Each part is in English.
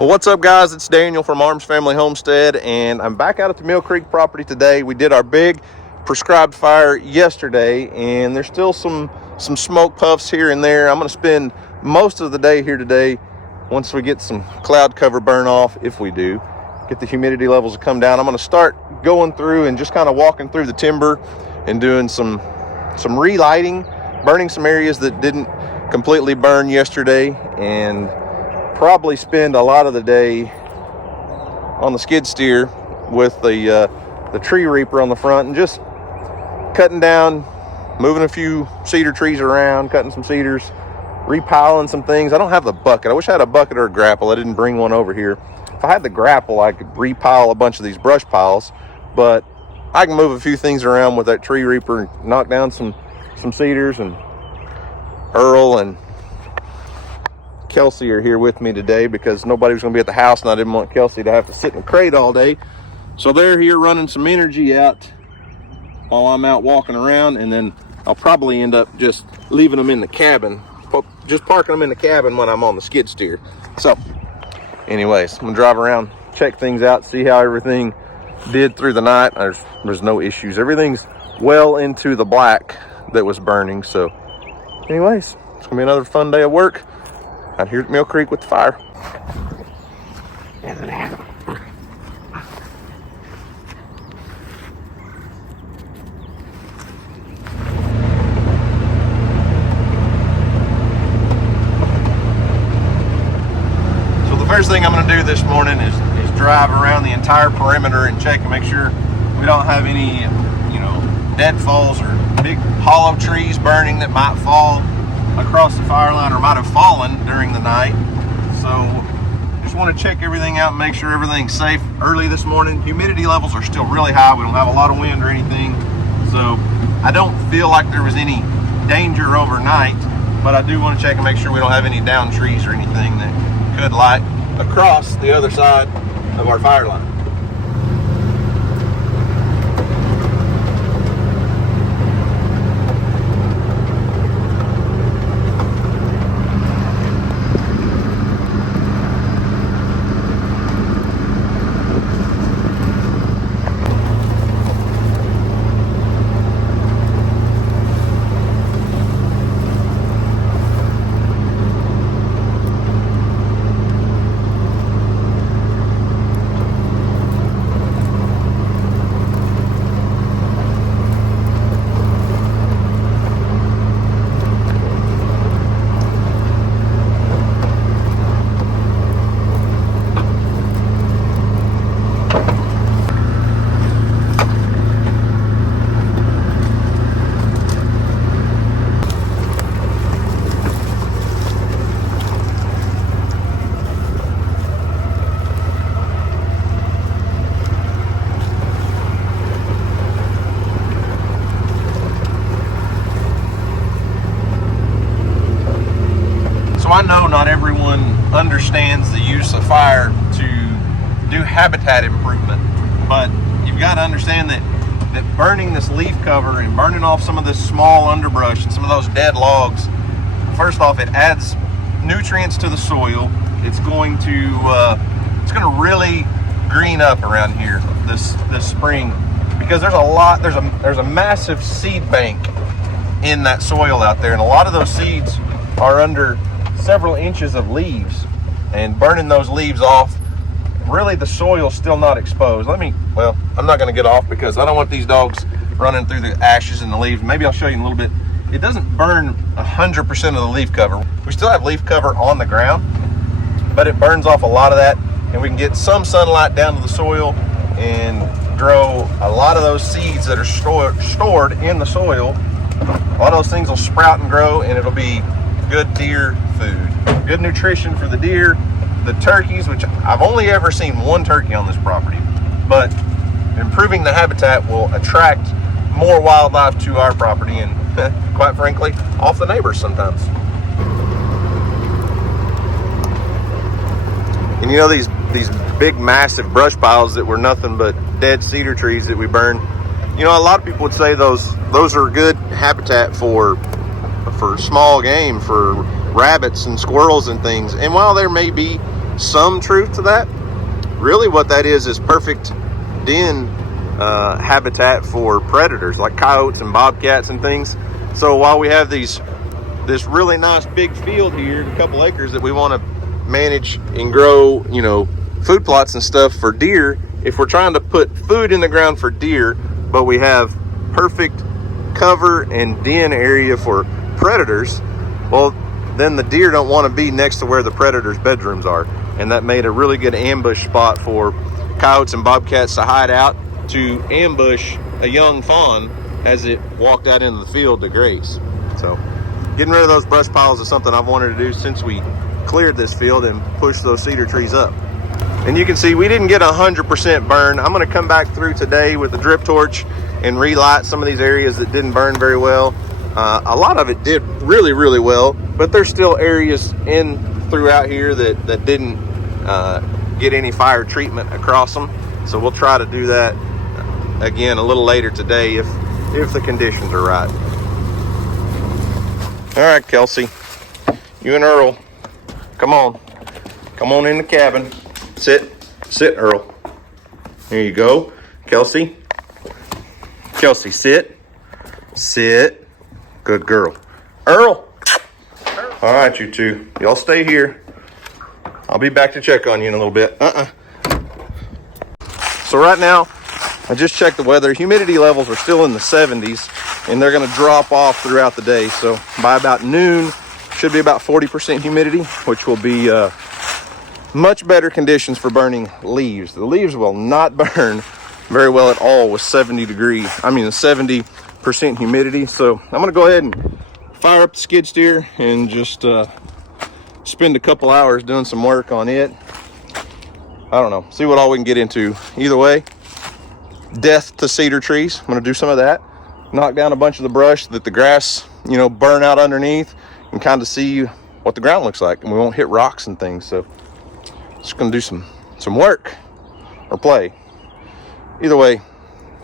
Well, what's up, guys? It's Daniel from Arms Family Homestead, and I'm back out at the Mill Creek property today. We did our big prescribed fire yesterday, and there's still some smoke puffs here and there. I'm going to spend most of the day here today once we get some cloud cover burn off, if we do, get the humidity levels to come down. I'm going to start going through and just kind of walking through the timber and doing some relighting, burning some areas that didn't completely burn yesterday, and probably spend a lot of the day on the skid steer with the tree reaper on the front and just cutting down, moving a few cedar trees around, cutting some cedars, repiling some things. I don't have the bucket. I wish I had a bucket or a grapple. I didn't bring one over here. If I had the grapple, I could repile a bunch of these brush piles, but I can move a few things around with that tree reaper and knock down some cedars. And Earl and Kelsey are here with me today because nobody was going to be at the house, and I didn't want Kelsey to have to sit in a crate all day. So they're here running some energy out while I'm out walking around, and then I'll probably end up just leaving them in the cabin, just parking them in the cabin when I'm on the skid steer. So anyways, I'm gonna drive around, check things out, see how everything did through the night. There's no issues. Everything's well into the black that was burning. So anyways, it's gonna be another fun day of work out here at Mill Creek with the fire. So the first thing I'm going to do this morning is drive around the entire perimeter and check and make sure we don't have any, deadfalls or big hollow trees burning that might fall across the fire line or might have fallen during the night. So just want to check everything out and make sure everything's safe early this morning. Humidity levels are still really high. We don't have a lot of wind or anything, so I don't feel like there was any danger overnight, but I do want to check and make sure we don't have any down trees or anything that could light across the other side of our fire line. I know not everyone understands the use of fire to do habitat improvement, but you've got to understand that burning this leaf cover and burning off some of this small underbrush and some of those dead logs, first off, it adds nutrients to the soil. It's going to really green up around here this spring, because there's a massive seed bank in that soil out there, and a lot of those seeds are under several inches of leaves, and burning those leaves off, really the soil's still not exposed. Well, I'm not going to get off because I don't want these dogs running through the ashes and the leaves. Maybe I'll show you in a little bit. It doesn't burn 100% of the leaf cover. We still have leaf cover on the ground, but it burns off a lot of that, and we can get some sunlight down to the soil and grow a lot of those seeds that are stored in the soil. A lot of those things will sprout and grow, and it'll be good deer food, good nutrition for the deer, the turkeys, which I've only ever seen one turkey on this property, but improving the habitat will attract more wildlife to our property, and quite frankly, off the neighbors sometimes. And these big massive brush piles that were nothing but dead cedar trees that we burned, a lot of people would say those are good habitat for small game, for rabbits and squirrels and things. And while there may be some truth to that. Really what that is perfect den habitat for predators like coyotes and bobcats and things. So while we have this really nice big field here, a couple acres that we want to manage and grow, you know, food plots and stuff for deer, if we're trying to put food in the ground for deer, but we have perfect cover and den area for predators, well, then the deer don't want to be next to where the predators' bedrooms are. And that made a really good ambush spot for coyotes and bobcats to hide out, to ambush a young fawn as it walked out into the field to graze. So getting rid of those brush piles is something I've wanted to do since we cleared this field and pushed those cedar trees up. And you can see we didn't get 100% burn. I'm going to come back through today with the drip torch and relight some of these areas that didn't burn very well. A lot of it did really, really well, but there's still areas throughout here that didn't get any fire treatment across them. So we'll try to do that again a little later today if the conditions are right. All right, Kelsey, you and Earl, come on in the cabin. Sit, Earl. There you go. Kelsey, sit. Good girl. Earl. All right, you two, y'all stay here. I'll be back to check on you in a little bit. So right now, I just checked the weather. Humidity levels are still in the 70s, and they're going to drop off throughout the day. So by about noon, should be about 40% humidity, which will be much better conditions for burning leaves. The leaves will not burn very well at all with 70% humidity. So I'm going to go ahead and fire up the skid steer and just spend a couple hours doing some work on it. I don't know, see what all we can get into. Either way, death to cedar trees. I'm going to do some of that, knock down a bunch of the brush that the grass, you know, burn out underneath, and kind of see what the ground looks like, and we won't hit rocks and things. So just going to do some work or play. Either way,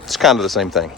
it's kind of the same thing.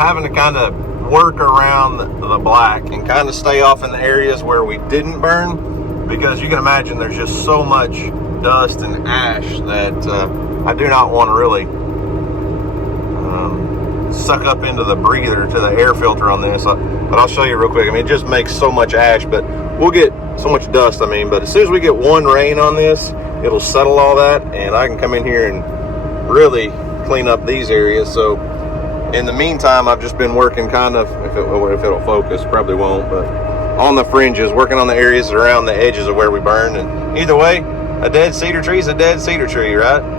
having to kind of work around the black and kind of stay off in the areas where we didn't burn, because you can imagine there's just so much dust and ash that I do not want to really suck up into the breather, to the air filter on this. But I'll show you real quick. I mean, it just makes so much ash, but we'll get so much dust, I mean, but as soon as we get one rain on this, it'll settle all that, and I can come in here and really clean up these areas. So in the meantime, I've just been working kind of, if it'll focus, probably won't, but on the fringes, working on the areas around the edges of where we burned. And either way, a dead cedar tree is a dead cedar tree, right?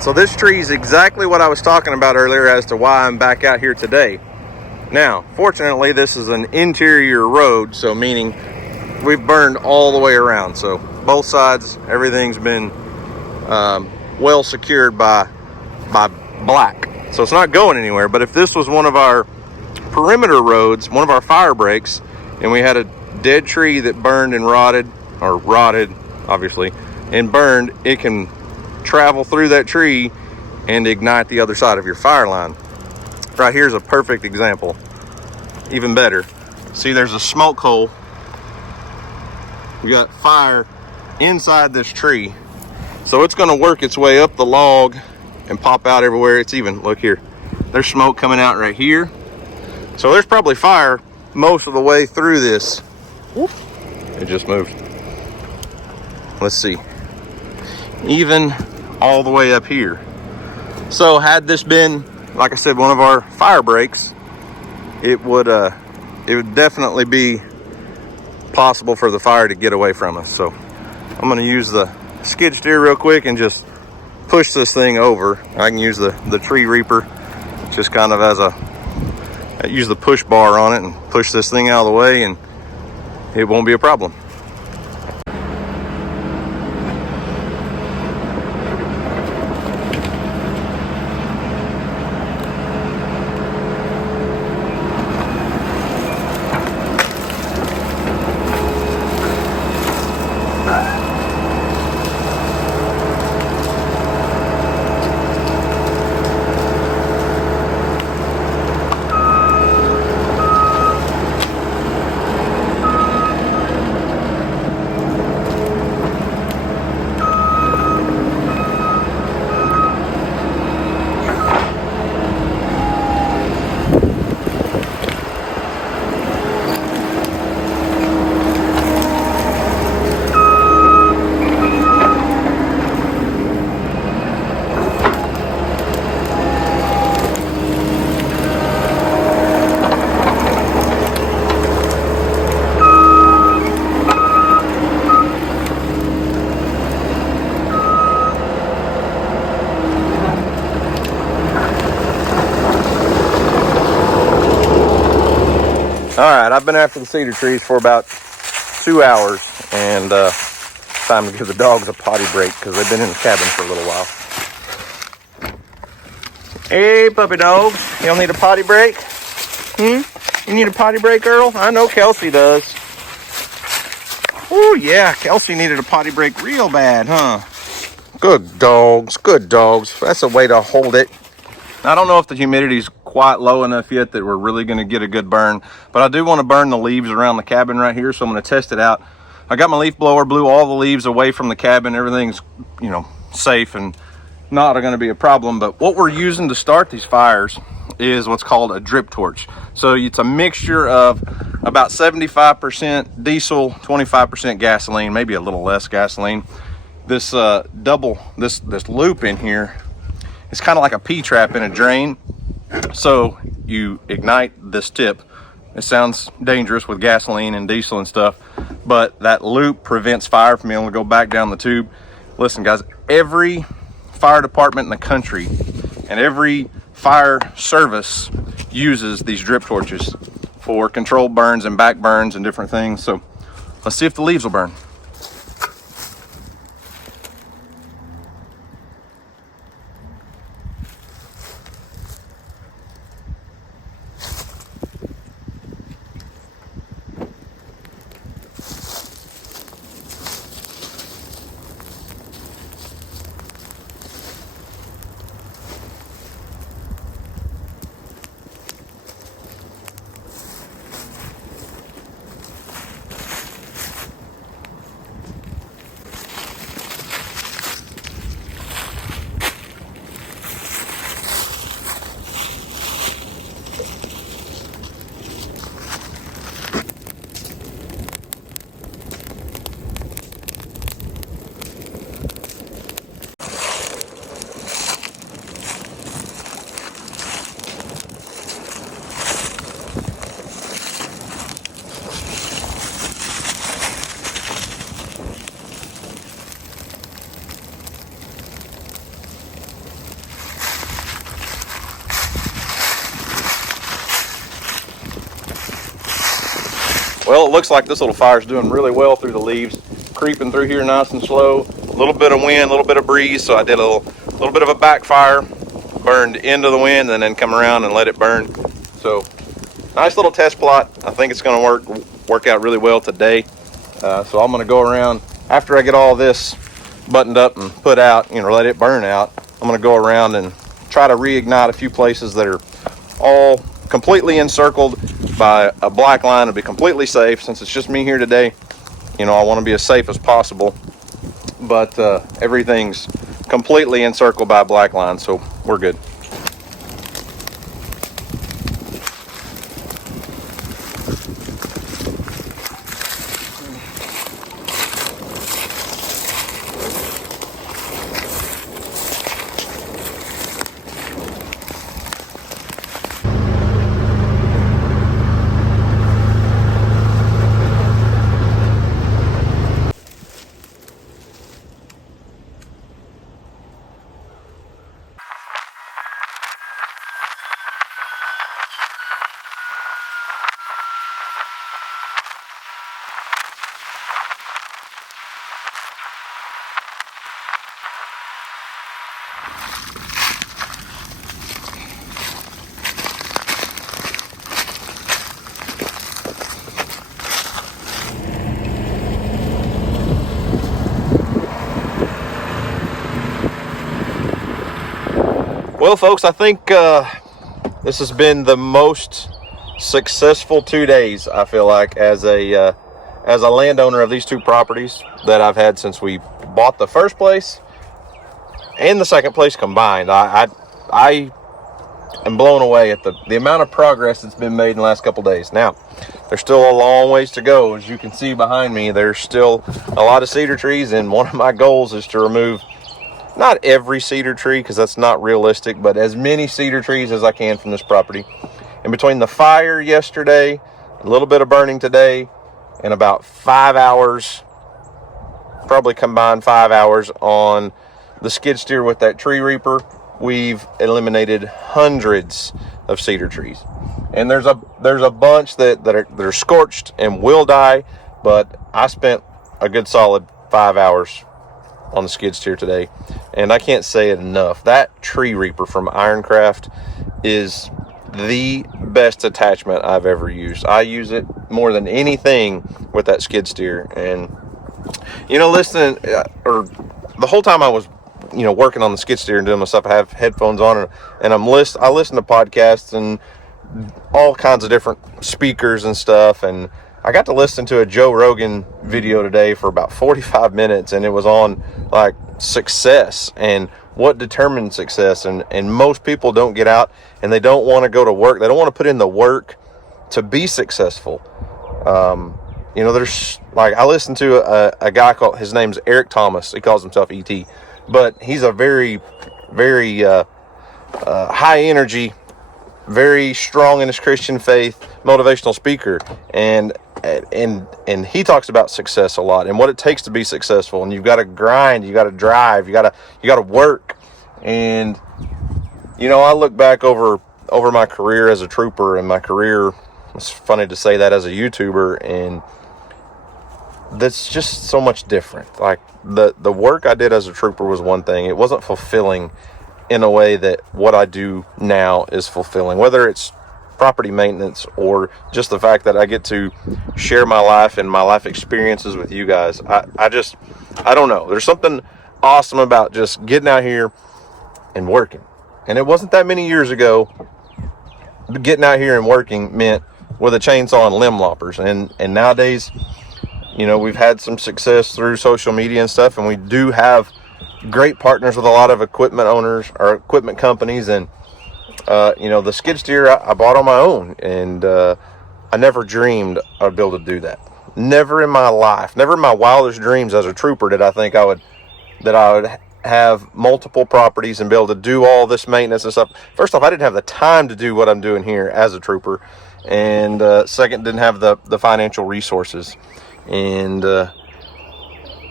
So this tree is exactly what I was talking about earlier as to why I'm back out here today. Now, fortunately, this is an interior road, so meaning we've burned all the way around. So both sides, everything's been well secured by black. So it's not going anywhere. But if this was one of our perimeter roads, one of our fire breaks, and we had a dead tree that burned and rotted, obviously, and burned, it can travel through that tree and ignite the other side of your fire line. Right here's a perfect example. Even better. See, there's a smoke hole. We got fire inside this tree. So it's gonna work its way up the log and pop out everywhere. It's even, look here, there's smoke coming out right here. So there's probably fire most of the way through this. Whoop. It just moved. Let's see. Even all the way up here. So had this been, like I said, one of our fire breaks, it would definitely be possible for the fire to get away from us. So I'm going to use the skid steer real quick and just push this thing over. I can use the tree reaper just kind of as use the push bar on it and push this thing out of the way, and it won't be a problem. All right, I've been after the cedar trees for about 2 hours, and time to give the dogs a potty break because they've been in the cabin for a little while. Hey, puppy dogs, y'all need a potty break? You need a potty break, Earl? I know Kelsey does. Oh yeah, Kelsey needed a potty break real bad, huh? Good dogs, good dogs. That's a way to hold it. I don't know if the humidity's quite low enough yet that we're really going to get a good burn, but I do want to burn the leaves around the cabin right here, so I'm going to test it out. I got my leaf blower, blew all the leaves away from the cabin. Everything's, safe and not going to be a problem. But what we're using to start these fires is what's called a drip torch. So it's a mixture of about 75% diesel, 25% gasoline, maybe a little less gasoline. This this loop in here it's kind of like a P-trap in a drain. So you ignite this tip. It sounds dangerous with gasoline and diesel and stuff, but that loop prevents fire from being able to go back down the tube. Listen guys, every fire department in the country and every fire service uses these drip torches for controlled burns and back burns and different things. So let's see if the leaves will burn. Well, it looks like this little fire is doing really well through the leaves, creeping through here nice and slow. A little bit of wind, a little bit of breeze, so I did a little bit of a backfire, burned into the wind, and then come around and let it burn. So, nice little test plot. I think it's going to work out really well today. So I'm going to go around after I get all this buttoned up and put out, let it burn out. I'm going to go around and try to reignite a few places that are all completely encircled by a black line to be completely safe. Since it's just me here today, I want to be as safe as possible, but everything's completely encircled by a black line, so we're good. Well, folks, I think this has been the most successful 2 days, I feel like, as a landowner of these two properties that I've had since we bought the first place and the second place combined. I am blown away at the amount of progress that's been made in the last couple days. Now, there's still a long ways to go. As you can see behind me, there's still a lot of cedar trees, and one of my goals is to remove not every cedar tree, because that's not realistic, but as many cedar trees as I can from this property. In between the fire yesterday, a little bit of burning today, and about 5 hours, probably combined 5 hours on the skid steer with that tree reaper, we've eliminated hundreds of cedar trees. And there's a bunch that are scorched and will die, but I spent a good solid 5 hours on the skid steer today, and I can't say it enough. That tree reaper from Ironcraft is the best attachment I've ever used. I use it more than anything with that skid steer. And listening or the whole time I was working on the skid steer and doing my stuff, I have headphones on, and I listen to podcasts and all kinds of different speakers and stuff, and I got to listen to a Joe Rogan video today for about 45 minutes, and it was on like success and what determines success. And most people don't get out, and they don't want to go to work. They don't want to put in the work to be successful. There's like, I listened to a guy his name's Eric Thomas. He calls himself ET, but he's a very, very high energy, very strong in his Christian faith, motivational speaker, and he talks about success a lot and what it takes to be successful. And you've got to grind, you got to drive, you got to work. And you know, I look back over my career as a trooper and my career, it's funny to say that, as a YouTuber, and that's just so much different. Like the work I did as a trooper was one thing. It wasn't fulfilling in a way that what I do now is fulfilling, whether it's property maintenance or just the fact that I get to share my life and my life experiences with you guys. I don't know. There's something awesome about just getting out here and working. And it wasn't that many years ago, getting out here and working meant with a chainsaw and limb loppers. And nowadays, you know, we've had some success through social media and stuff, and we do have great partners with a lot of equipment owners or equipment companies. And you know, the skid steer I bought on my own, and I never dreamed I'd be able to do that. Never in my life, never in my wildest dreams as a trooper did I think I would have multiple properties and be able to do all this maintenance and stuff. First off, I didn't have the time to do what I'm doing here as a trooper, and second, didn't have the financial resources. And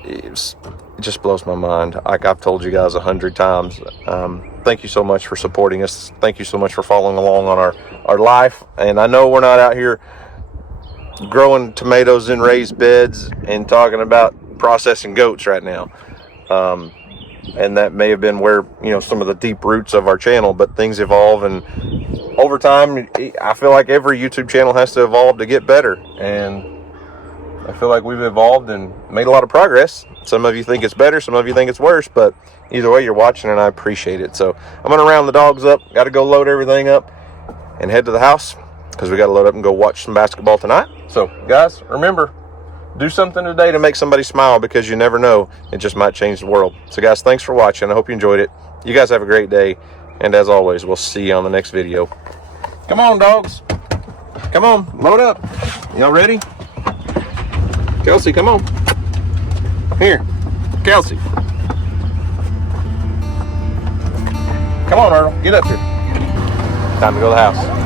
it just blows my mind. Like I've told you guys 100 times, thank you so much for supporting us. Thank you so much for following along on our life. And I know we're not out here growing tomatoes in raised beds and talking about processing goats right now. And that may have been where, you know, some of the deep roots of our channel, but things evolve, and over time, I feel like every YouTube channel has to evolve to get better. And I feel like we've evolved and made a lot of progress. Some of you think it's better, some of you think it's worse, but either way, you're watching, and I appreciate it. So I'm going to round the dogs up, got to go load everything up and head to the house, because we got to load up and go watch some basketball tonight. So guys, remember, do something today to make somebody smile, because you never know, it just might change the world. So guys, thanks for watching. I hope you enjoyed it. You guys have a great day, and as always, we'll see you on the next video. Come on, dogs. Come on, load up. Y'all ready? Kelsey, come on. Here, Kelsey. Come on, Earl, get up here. Time to go to the house.